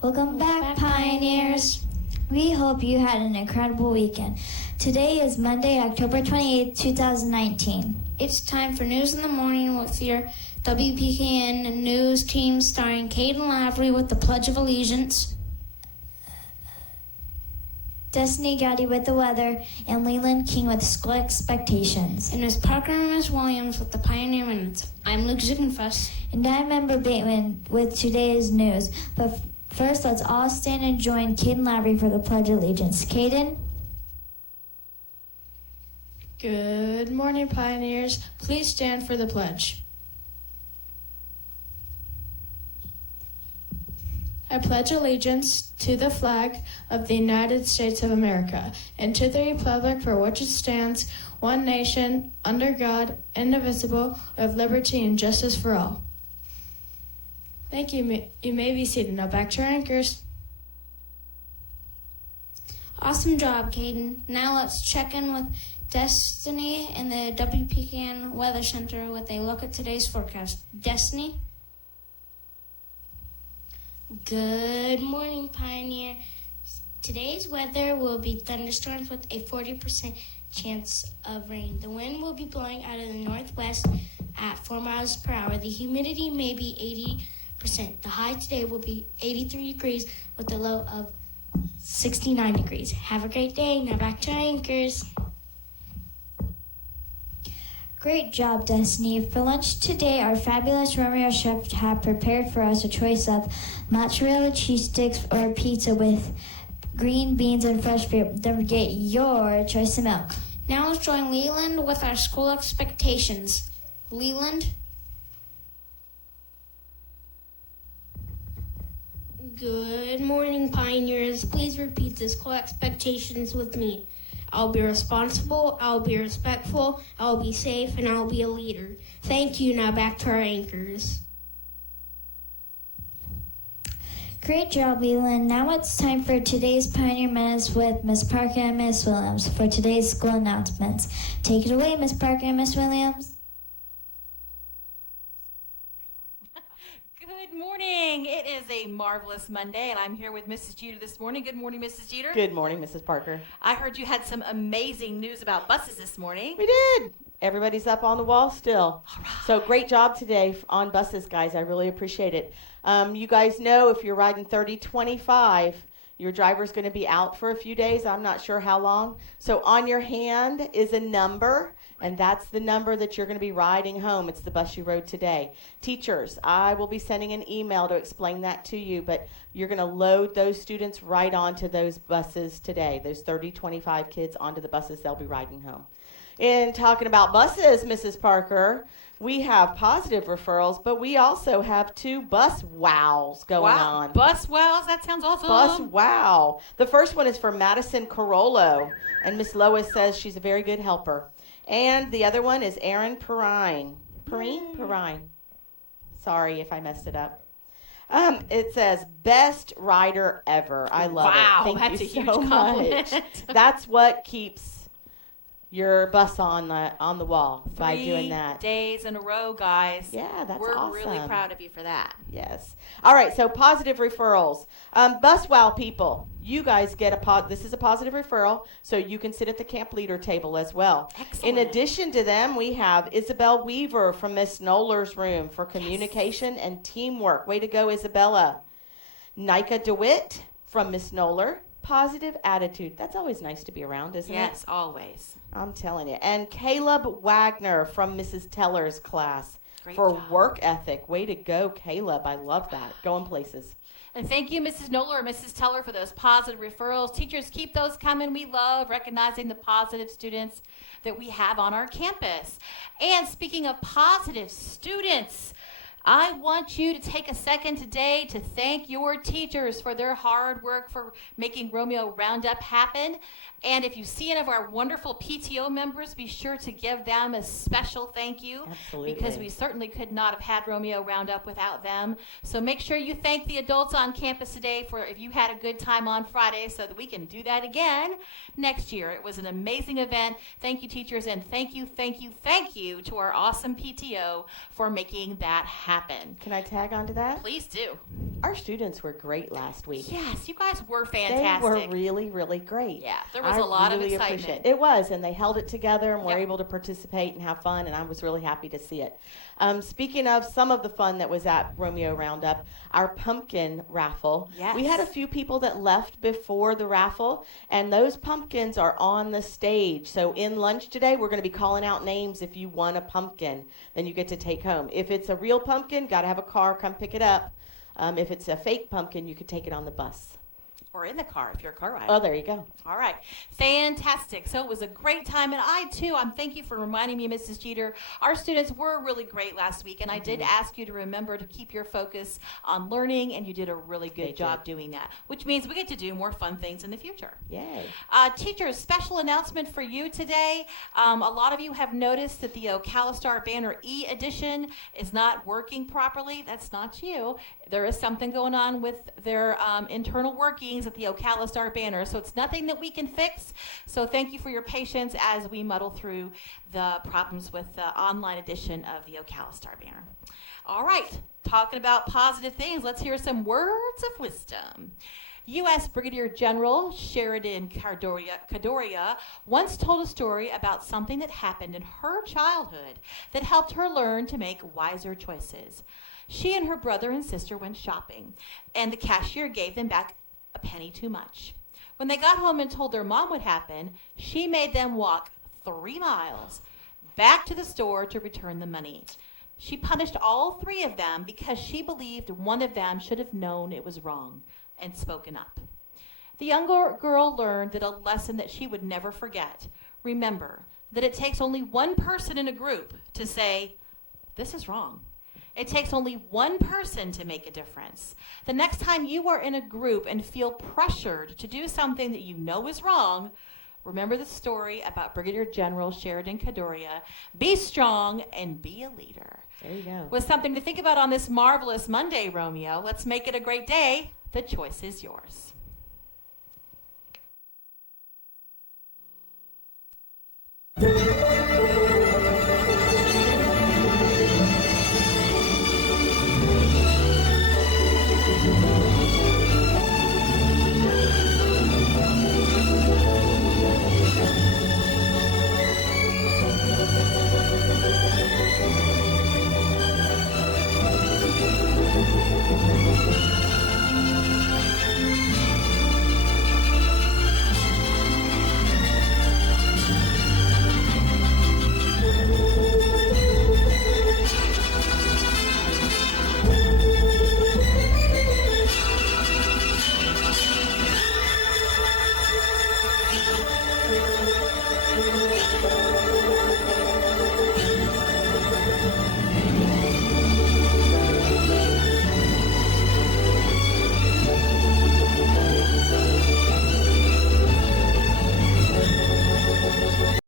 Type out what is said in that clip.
Welcome back, Pioneers. We hope you had an incredible weekend. Today is Monday, October 28th, 2019. It's time for News in the Morning with your WPKN News team starring Caden Lavery with the Pledge of Allegiance, Destiny Gowdy with the weather, and Leland King with school expectations. and Ms. Parker and Ms. Williams with the Pioneer Minutes. I'm Luke Ziegenfuss. And I'm Member Bateman with today's news. But first, let's all stand and join Caden Lavery for the Pledge of Allegiance. Caden? Good morning, Pioneers. Please stand for the pledge. I pledge allegiance to the flag of the United States of America and to the republic for which it stands, one nation, under God, indivisible, with liberty and justice for all. Thank you. You may be seated. Now back to our anchors. Awesome job, Caden. Now let's check in with Destiny in the WPKN Weather Center with a look at today's forecast. Destiny? Good morning, Pioneer. Today's weather will be thunderstorms with a 40% chance of rain. The wind will be blowing out of the northwest at 4 miles per hour. The humidity may be 80%. The high today will be 83 degrees with a low of 69 degrees. Have a great day. Now back to our anchors. Great job, Destiny. For lunch today, our fabulous Romeo chef have prepared for us a choice of mozzarella cheese sticks or pizza with green beans and fresh fruit. Don't forget your choice of milk. Now let's join Leland with our school expectations. Leland? Good morning, Pioneers. Please repeat the school expectations with me. I'll be responsible, I'll be respectful, I'll be safe, and I'll be a leader. Thank you. Now back to our anchors. Great job, Leland. Now it's time for today's Pioneer Minutes with Miss Parker and Miss Williams for today's school announcements. Take it away, Miss Parker and Miss Williams. Good morning. It is a marvelous Monday, and I'm here with Mrs. Jeter this morning. Good morning, Mrs. Jeter. Good morning, Mrs. Parker. I heard you had some amazing news about buses this morning. We did. Everybody's up on the wall still. All right. So great job today on buses, guys. I really appreciate it. You guys know if you're riding 3025, your driver's going to be out for a few days. I'm not sure how long. So on your hand is a number, and that's the number that you're going to be riding home. It's the bus you rode today. Teachers, I will be sending an email to explain that to you, but you're going to load those students right onto those buses today, those 3025 kids onto the buses they'll be riding home. In talking about buses, Mrs. Parker, we have positive referrals, but we also have 2 bus wows going on. Bus wows? That sounds awesome. Bus wow. The first one is for Madison Carollo, and Miss Lois says she's a very good helper. And the other one is Erin Perrine. Perrine. Sorry if I messed it up. It says best rider ever. I love Wow, it. Thank that's you a huge so compliment. much. That's what keeps your bus on the wall by doing that. 3 days in a row, guys. Yeah, that's We're awesome. really proud of you for that. Yes. All right, so positive referrals. Bus wow people, you guys get this is a positive referral, so you can sit at the camp leader table as well. Excellent. In addition to them, we have Isabel Weaver from Miss Knoller's room for communication and teamwork. Way to go, Isabella. Nika DeWitt from Miss Knoller. Positive attitude. That's always nice to be around, isn't it? Yes, always. I'm telling you. And Caleb Wagner from Mrs. Teller's class Great for job. work ethic. Way to go, Caleb. I love that. Going places. And thank you, Mrs. Knoller and Mrs. Teller, for those positive referrals. Teachers, keep those coming. We love recognizing the positive students that we have on our campus. And speaking of positive students, I want you to take a second today to thank your teachers for their hard work for making Romeo Roundup happen. And if you see any of our wonderful PTO members, be sure to give them a special thank you. Absolutely. Because we certainly could not have had Romeo Roundup without them. So make sure you thank the adults on campus today for if you had a good time on Friday so that we can do that again next year. It was an amazing event. Thank you, teachers, and thank you to our awesome PTO for making that happen. happen. Can I tag on to that? Please do. Our students were great last week. Yes, you guys were They fantastic. were really, really great. Yeah, there was a lot of really excitement. appreciate it. It was, and they held it together and were Yep. able to participate and have fun, and I was really happy to see it. Speaking of some of the fun that was at Romeo Roundup, our pumpkin raffle. Yes. We had a few people that left before the raffle, and those pumpkins are on the stage. So in lunch today, we're going to be calling out names. If you won a pumpkin, then you get to take home. If it's a real pumpkin, got to have a car come pick it up. If it's a fake pumpkin, you could take it on the bus. Or in the car if you're a car rider. Oh, there you go. All right. Fantastic. So it was a great time. And I, too, thank you for reminding me, Mrs. Jeter. Our students were really great last week. And I did ask you to remember to keep your focus on learning. And you did a really good job doing that, which means we get to do more fun things in the future. Yay. Teachers, special announcement for you today. A lot of you have noticed that the Ocalistar Banner E edition is not working properly. That's not you. There is something going on with their internal workings at the Ocalistar Banner, so it's nothing that we can fix. So thank you for your patience as we muddle through the problems with the online edition of the Ocalistar Banner. All right, talking about positive things, let's hear some words of wisdom. U.S. Brigadier General Sheridan Cadoria once told a story about something that happened in her childhood that helped her learn to make wiser choices. She and her brother and sister went shopping, and the cashier gave them back a penny too much. When they got home and told their mom what happened, she made them walk 3 miles back to the store to return the money. She punished all 3 of them because she believed one of them should have known it was wrong and spoken up. The younger girl learned that a lesson that she would never forget. Remember that it takes only one person in a group to say, "This is wrong." It takes only one person to make a difference. The next time you are in a group and feel pressured to do something that you know is wrong, remember the story about Brigadier General Sheridan Cadoria. Be strong and be a leader. There you go. With something to think about on this marvelous Monday, Romeo. Let's make it a great day. The choice is yours. Thank